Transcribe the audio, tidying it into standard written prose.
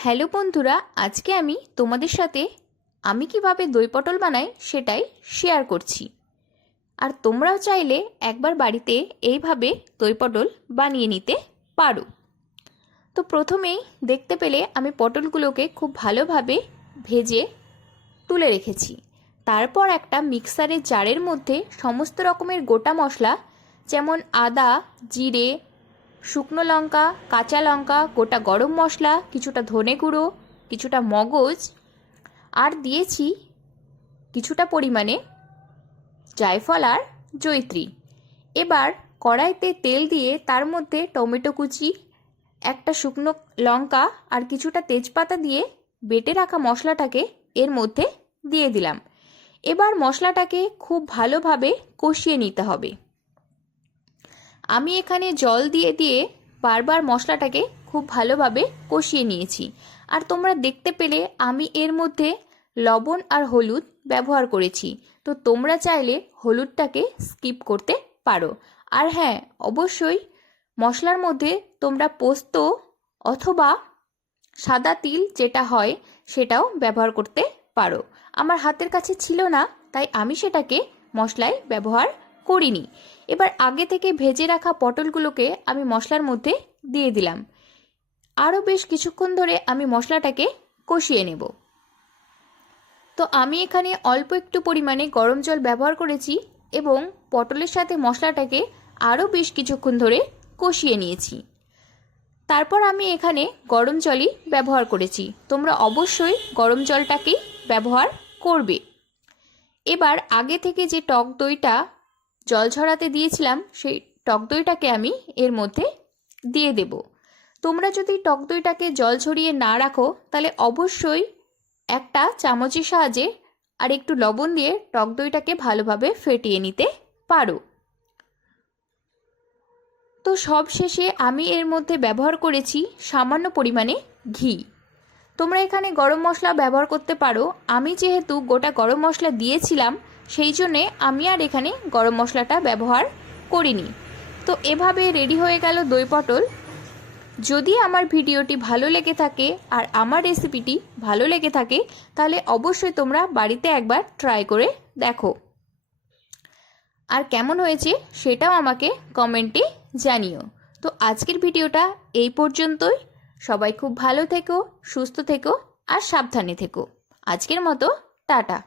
Hello বন্ধুরা, আজকে আমি তোমাদের সাথে আমি কিভাবে দই পটল বানাই সেটাই শেয়ার করছি। আর তোমরাও চাইলে একবার বাড়িতে এইভাবে দই পটল বানিয়ে নিতে পারো। তো প্রথমেই দেখতে পেলে আমি পটলগুলোকে খুব ভালোভাবে ভেজে তুলে রেখেছি। তারপর একটা মিক্সারের জারের মধ্যে সমস্ত রকমের গোটা মশলা যেমন আদা, জিরে, শুকনো লঙ্কা, কাঁচা লঙ্কা, গোটা গরম মশলা, কিছুটা ধনে গুঁড়ো, কিছুটা মগজ আর দিয়েছি কিছুটা পরিমাণে জায়ফল আর জয়িত্রী। এবার কড়াইতে তেল দিয়ে তার মধ্যে টমেটো কুচি, একটা শুকনো লঙ্কা আর কিছুটা তেজপাতা দিয়ে বেটে রাখা মশলাটাকে এর মধ্যে দিয়ে দিলাম। এবার মশলাটাকে খুব ভালোভাবে কষিয়ে নিতে হবে। আমি এখানে জল দিয়ে দিয়ে বারবার মশলাটাকে খুব ভালোভাবে কষিয়ে নিয়েছি। আর তোমরা দেখতে পেলে আমি এর মধ্যে লবণ আর হলুদ ব্যবহার করেছি। তো তোমরা চাইলে হলুদটাকে স্কিপ করতে পারো। আর হ্যাঁ, অবশ্যই মশলার মধ্যে তোমরা পোস্ত অথবা সাদা তিল যেটা হয় সেটাও ব্যবহার করতে পারো। আমার হাতের কাছে ছিল না, তাই আমি সেটাকে মশলায় ব্যবহার করিনি। এবার আগে থেকে ভেজে রাখা পটলগুলোকে আমি মশলার মধ্যে দিয়ে দিলাম। আরও বেশ কিছুক্ষণ ধরে আমি মশলাটাকে কষিয়ে নেব। তো আমি এখানে অল্প একটু পরিমাণে গরম জল ব্যবহার করেছি এবং পটলের সাথে মশলাটাকে আরও বেশ কিছুক্ষণ ধরে কষিয়ে নিয়েছি। তারপর আমি এখানে গরম জলই ব্যবহার করেছি। তোমরা অবশ্যই গরম জলটাকেই ব্যবহার করবে। এবার আগে থেকে যে টক দইটা জল ঝরাতে দিয়েছিলাম সেই টক দইটাকে আমি এর মধ্যে দিয়ে দেব। তোমরা যদি টক দইটাকে জল ঝরিয়ে না রাখো তাহলে অবশ্যই একটা চামচের সাহায্যে আর একটু লবণ দিয়ে টক দইটাকে ভালোভাবে ফেটিয়ে নিতে পারো। তো সব শেষে আমি এর মধ্যে ব্যবহার করেছি সামান্য পরিমাণে ঘি। তোমরা এখানে গরম মশলা ব্যবহার করতে পারো। আমি যেহেতু গোটা গরম মশলা দিয়েছিলাম সেই জন্যে আমি আর এখানে গরম মশলাটা ব্যবহার করিনি। তো এভাবে রেডি হয়ে গেল দই পটল। যদি আমার ভিডিওটি ভালো লেগে থাকে আর আমার রেসিপিটি ভালো লেগে থাকে তাহলে অবশ্যই তোমরা বাড়িতে একবার ট্রাই করে দেখো। আর কেমন হয়েছে সেটাও আমাকে কমেন্টে জানিও। তো আজকের ভিডিওটা এই পর্যন্তই। সবাই খুব ভালো থেকো, সুস্থ থেকো আর সাবধানে থেকো। আজকের মতো টাটা।